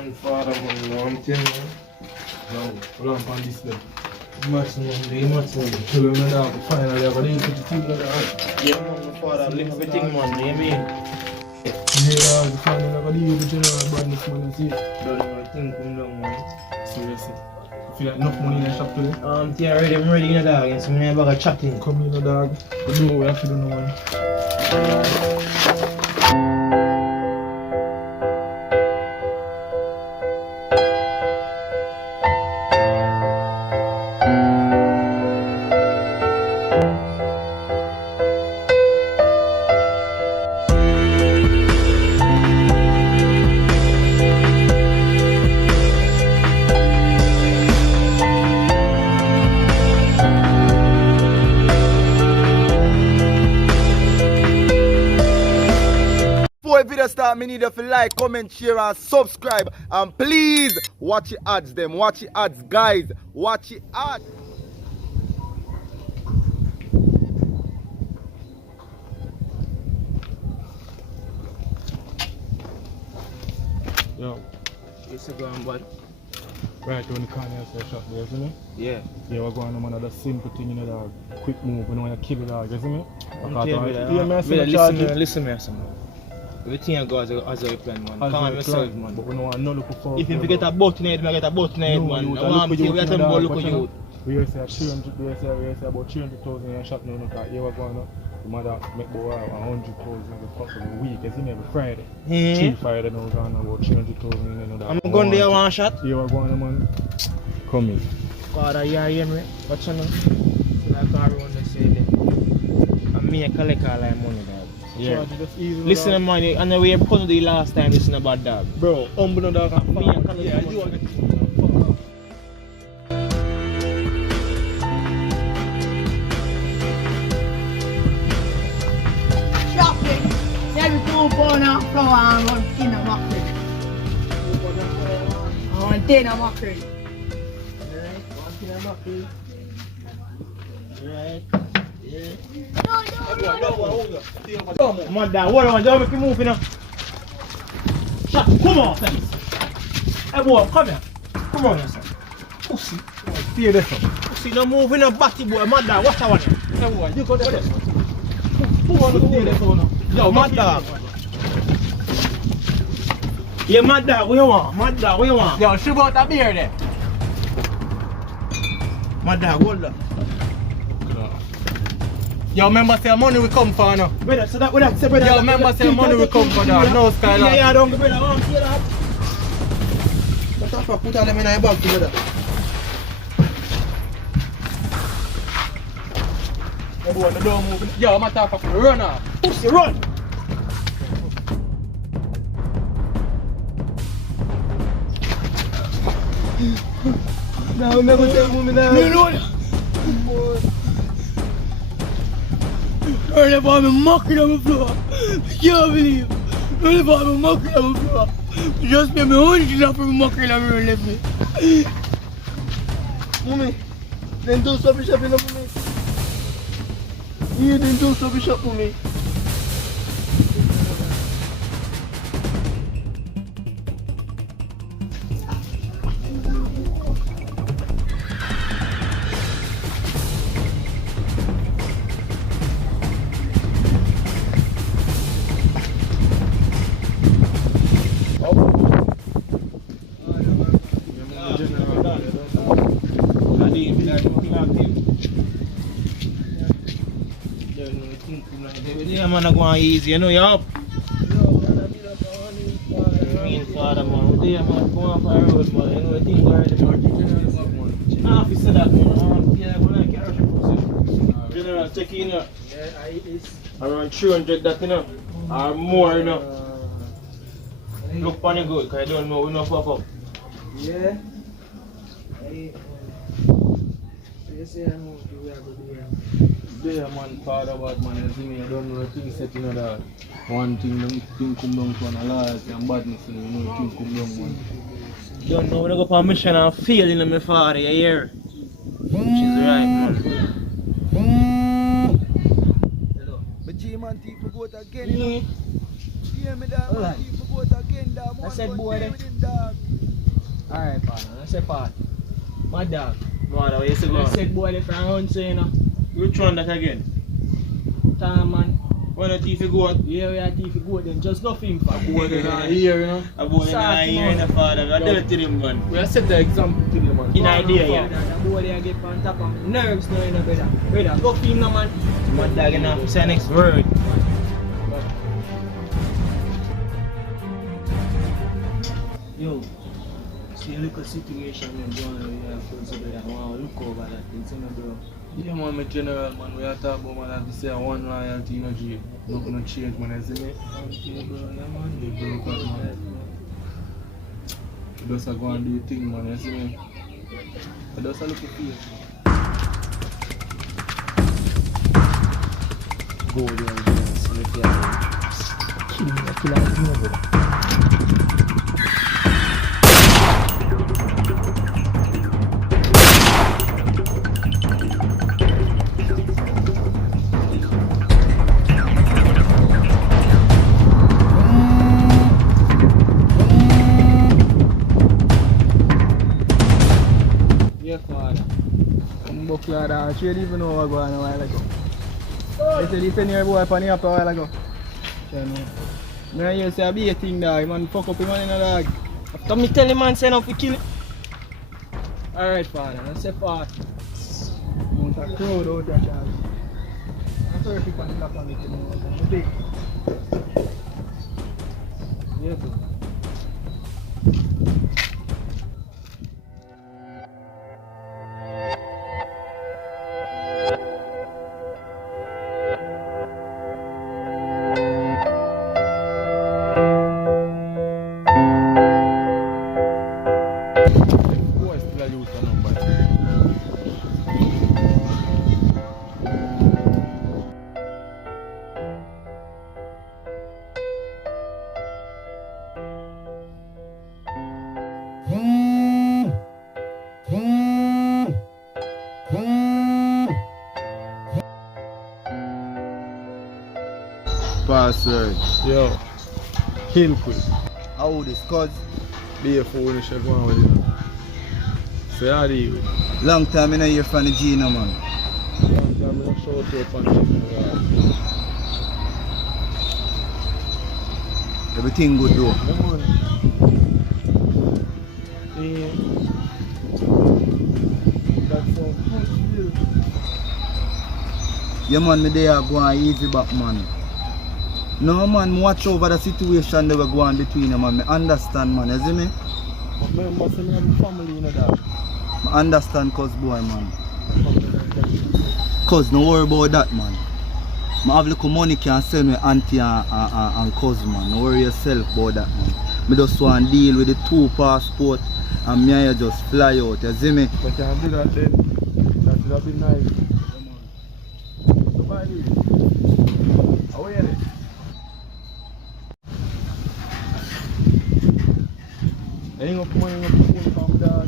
man, father, man, I'm telling you. Now, hold on on this then. Much man, do much man. Tell them that finally I got to put the thing on the hand. Yeah, man, my father, live everything, man, you mean? Yeah, the finally I got to use the general badness, man, you see. Don't know, thing come down, man. Seriously. You feel like enough money in the shop today? I'm ready, you know, dog, and so I'm about to chatting. Come in, dog. You know what I feel, no man. Before the video start, me need you to like, comment, share and subscribe. And please watch the ads them. Watch the ads, guys. Watch the ads. Yo, It's a grand bud. right when the corner of the shop there, you see me? Yeah. Yeah, we're going on another simple thing, you know, dog. Quick move, we don't want to kill it, dog, you see me? Listen me, son. Everything I go as I plan, man. Calm yourself, man. But we don't want no look for. If you get a button head, I get a button head, man. I want to we have to look at you. We say 300, we say about 300,000 in a shop now, because here we're going on. The mother make about 100,000 every week, you see me, every Friday. 3 Friday now, we're going about 300,000 in that. I'm going there one shot. Here we're going on, man. Come in. Father, you hear me? What's your name? So like everyone they say that. And me, I collect all that money, dog. Yeah. Listen to money, and the way you put the last time, listen about dog. Bro, humble dog. Me, I collect you money. Shopping. Every 2 pounds of flour and 1 tin of mackerel. And 1 tin of mackerel. Right. Yeah. No. Come on, dog. What on? Don't make you move, you know. Shut. Come on, thanks. Hey, boy, come here. Come on, yourself. Pussy. Stay there, son. Pussy, don't move in a batty, boy. Mad dog. Watch that one. Hey, boy, you go there. Who want to stay there, son? Yo, mad dog. Yeah, mad dog. What you want? Mad dog. What you want? Yo, shoot out that beer there. Mad dog. Hold up. Yo, remember say money we come for now. Brother, so that what that say, brother? Yo, remember say money we come for that. No Skylar. Yeah, don't go, brother. I want to see that. What the fuck? Put all them in your bag, brother. Yo, boy, the door moving. Yo, I'm attack for run off. Pussy, run! No, never tell me now. Me know. Early for me mocking on the floor. I can't believe. Early for me mocking on the floor. Just pay me 100 for me mocking on me left me. Mommy, then do something shopping up for me. You didn't do something shop for me. Yeah, man, I go on easy, you know, you up? Mean father, man. Yeah, man, go on for a road, man. You know, the thing already, man. Officer that, man. Yeah, man, I carry your General, check in, you know. Yeah, it's Around 300 that, you know. Or more, you know. Look funny good, because I don't know, we don't pop up. yeah. You say I'm going to do Yeah, man, father, bad man, you see me, I don't know the thing set, you know, that one thing come down to an alert and badness, you know, the thing come down, man. Don't know, we go for a mission and fail in my father, you hear? Which is right, man. Hello. But G-Man team for goat again, you know. Hear me, dog. Man, team for goat again, dog. I said, boy, With him, dog. Alright, partner. Let's say part. My dog. What you say I said boy left around so you know. Which one that again? Time man. When the thief go out? Yeah, we are thief go then just go for him for. A boy in the ear, you know? A boy in the ear, the father. I tell it to him, man. We have set the example to them, man. In idea, yeah. That boy there get on top of nerves now, you know, brother. Brother, go for him now, man. My dog you know, say next word. Yo, see a little situation going on here, so I want to look over that thing, you know, bro. Yeah, man, my general, man. We are talking about, man, as we say, one loyalty, you know, G. Not gonna change, man, you see me? Okay, bro, yeah, man. You broke out, man. You just go and do your thing, man, you see me? I just look at you. Go there and see if you are kill out me, bro. She didn't even know what was going on a while ago. They said he sent your boy up on the upper a while ago. Now you say a be a thing dog, man, fuck up him man in a dog. After me tell him man say no fi kill him. Alright father, let's say part. Mount a crowd out there, Charles. I'm sorry if you can't laugh on it, you know. Big. Yeah, bro. Password. Yo, kill quick. How this cuz? Be a fool and shit going with you. Say how do you? Long time in a year from the Gina man. Long time I show up on the Everything good though. Come on. Yeah. That's so good. Yeah man, me there going easy back man. No man, watch over the situation that we're going between them man. Me understand man, you see me? But remember, say me have a family, you know that. I understand cuz boy man. Cuz no worry about that man. I have little money can send me auntie and cousin man. No worry yourself about that man. Me just want to deal with the 2 passport and me and you just fly out, you see me? I can do that then. That would have been nice. Somebody. How are you? Ain't gonna come on, ain't gonna put from that.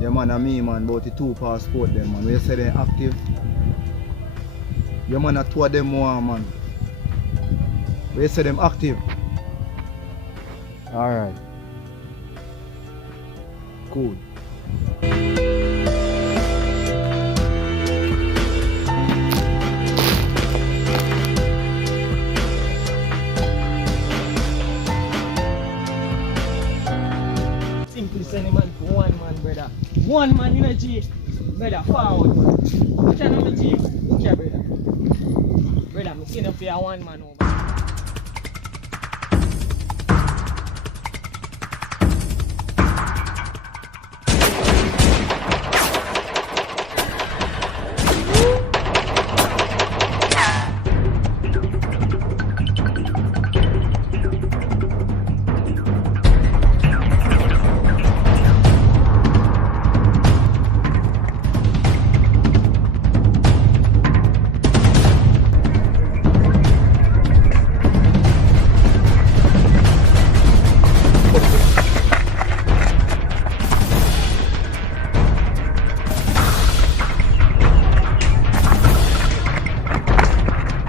Yeah man, and me man, about the 2 passport them man. We say they active. Yeah man, a 2 of them more man. We say them active. Alright. Cool. Simply send a man for one man, brother. One man in a G, brother, forward man. What kind of a G? Okay, brother. Brother, I'm seeing up here one man over.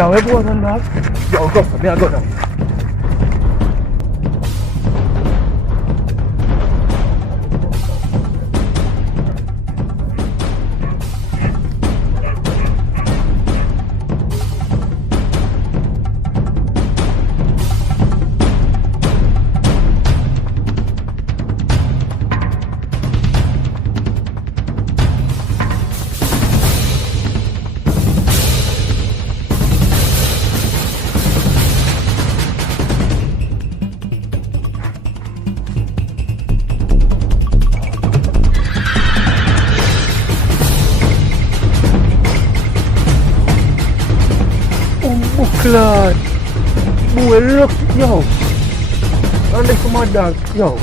Yo, where boy on dog? Yo, go for me, I go now. Clad. Boy, look, yo. And look for my dog, yo.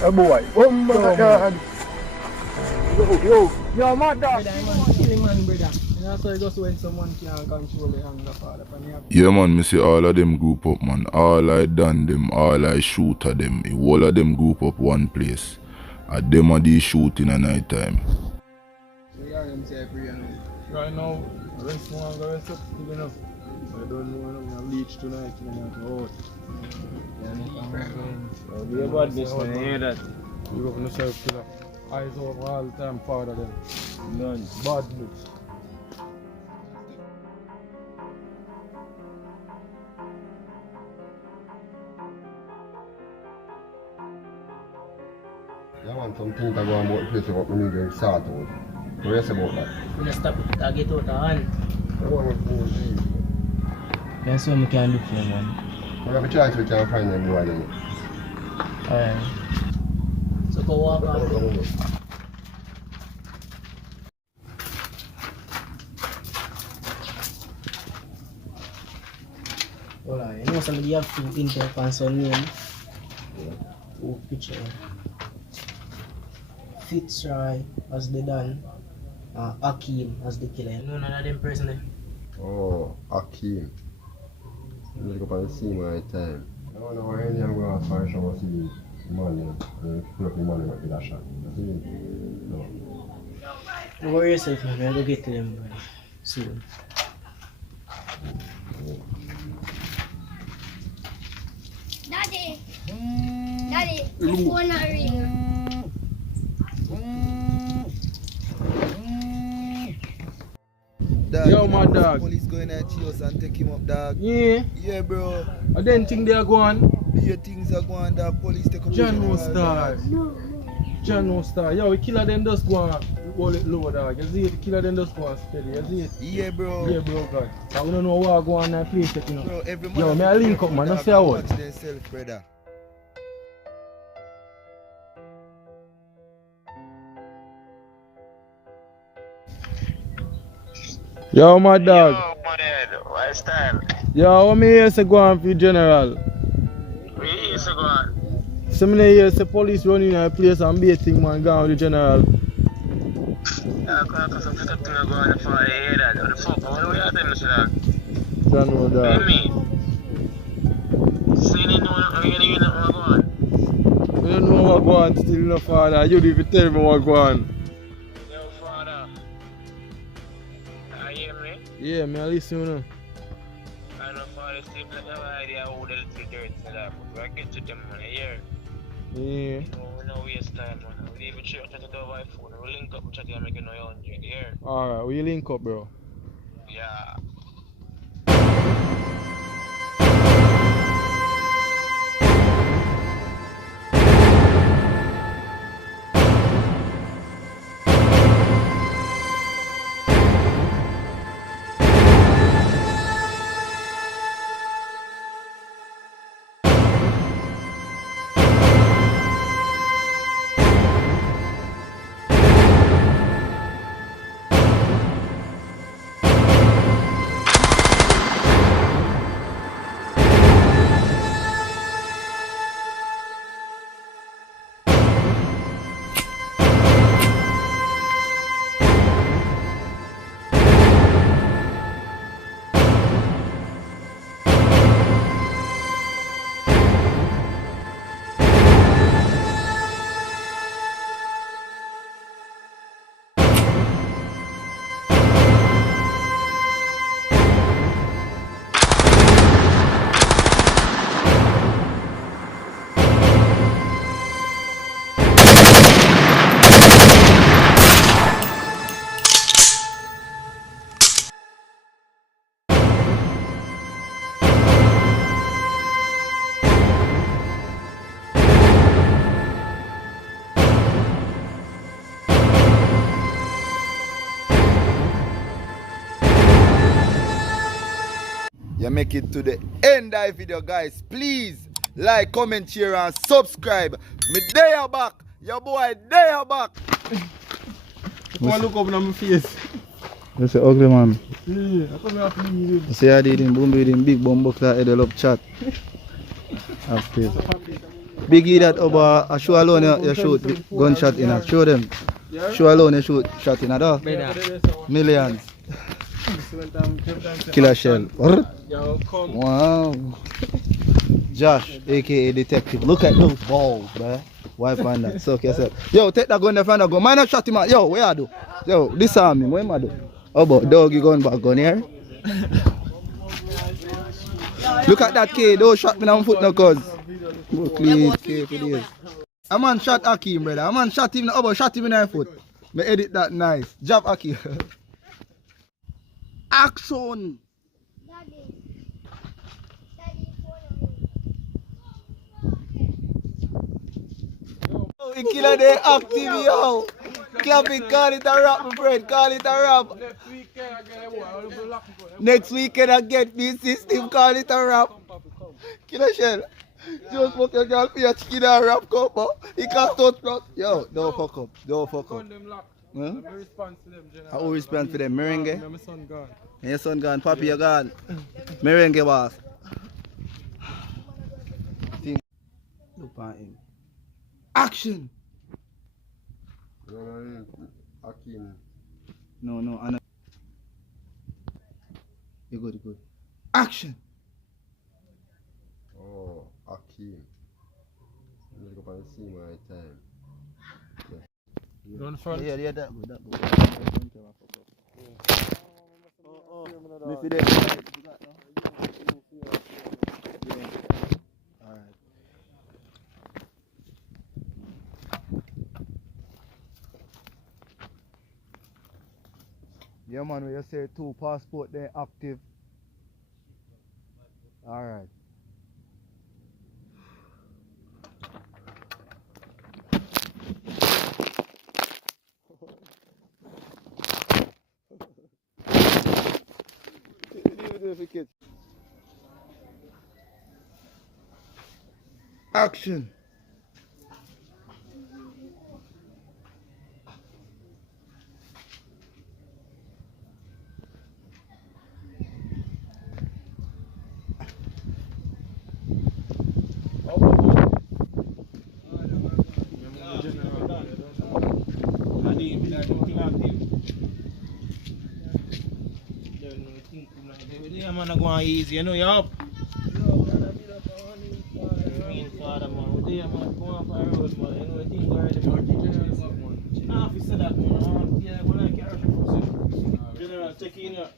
Oh boy, oh my god. Yo, my dog. Killing man, brother. And that's why it goes when someone can't control the anger, father. Yeah man, me see all of them group up man. All I done them, all I shoot at them. All of them group up one place. At them are the shooting at night time. So you hear him say free and Right now, rest one, rest up, good enough. I don't know, I'm gonna leech tonight, I'm gonna out. Be a badness, man. You hear that? You go from yourself to the eyes over all the time, father them. None. Bad looks. I want some things to go on about the place about me need to sort out. What do you say about that? We just stop it, I get out of hand. I want to go see. That's what we can do for you, man. We have a chance we can find them boy then. Alright. So go walk out. Hold on, you know somebody have to intel on some name. Oh, picture. Fitzroy as the Don. Akeem as the killer. You know none of them person there? Oh, Akeem. You look up and see my time. I don't know why any I'm going to find some see money and pull up the money with that shot. See me? No. Don't worry yourself, man. I'll go get to them soon. Daddy, the phone not ring. Dog, Yo, my dog. Police going at Chios and take him up, dog. Yeah, Yeah, bro. I didn't think they are going. Your things are going, dog. Police take up John the no general, star. dog. John no star. Yo, the killer them just go on. Roll it low, dog. You see it? The killer them just go on steady. You see it? Yeah, bro. Yeah, bro, God. I don't know what go on in that place, you know. Bro, every man Yo, have me to I be link careful, up, man. dog, Don't say a and word. watch themselves, brother. Yo, my dog. Yo, my dad, what style? Yo, what me here say go on for general? Where you used to go on? So me here say police running in a place and baiting man go on with the general. Yeah, because some stuff to go on for the head that. What the fuck? What do we have them, Mr. Dog? Don't know What do you dog. mean? So you didn't know what you know what go on? I don't know what go on still no father. You don't even tell me what go on. Yo, father. You hear me? Yeah, me I listen you know. I know father still have no idea how the little dirt to that. But I get to them, man, here. Yeah. We no waste time, man. We leave it short, chat it over by phone. We link up, chat it and make it know you're 100, here. Alright, we link up, bro. Yeah. You make it to the end of the video, guys. Please like, comment, share, and subscribe. Me there back. Your boy there back. Come look up on my face. That's an ugly man. Yeah, I come here to leave him. You see I did him boom with him big bomb box that head up chat. Upstairs. Biggie that over a show alone you shoot gunshot in a show them. Show alone you shoot shot in a dog. Millions. Killer shell. Wow. Josh, aka detective. Look at those balls, man. Wipe on that. Suck yourself. Yo, take that gun in front of gun. Man, I shot him out. Yo, where I do? Yo, disarm him. What am I do? How about doggy gun back gun here? Look at that K. Don't shot me on foot no cuz. Please, K for this. A man shot Akeem, brother. A man shot him. How about shot him in the foot? Me edit that nice. Jab Akeem. Action. Oh, he killer they active, yo. Clap it, call it a rap, my friend. Call it a rap. Next weekend I get this system, call it a rap. Killer shell. Just fuck your girl for your chicken and rap cup, but he can't touch blood. Yo, don't fuck up. Don't fuck up. Huh? I will respond for them. Merengue? My son gone. And your son gone. Papi, you gone. Merengue boss. Look at him. Action! Akeem. No, Anna. You good, you good. Action! Oh, Akeem. You need to go and see my time. Run front. Yeah, that good, that good. Oh. Me see them. Alright. Yeah man, we just say 2 passport there active. Alright. Action. Yeah, man, I'm going easy, you know, you up. Father, man, we there, man, go on for a road, man, you know, the thing already, man. Nah, if you say that, man, yeah, when I carry the person, general, take it, you know,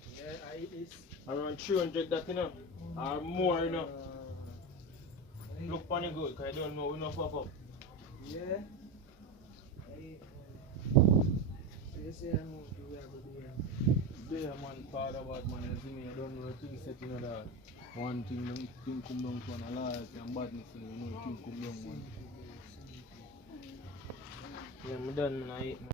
around 300 that, you know, or more, you know. Look funny good, because I don't know, we don't fuck up. Yeah. You say I'm going to do it. Yeah, man, father, bad man, you see me, I don't know the thing set, you know that. One thing come down to an alliance and badness, you know, thing come down, man. Yeah, I'm done, man, I eat, man.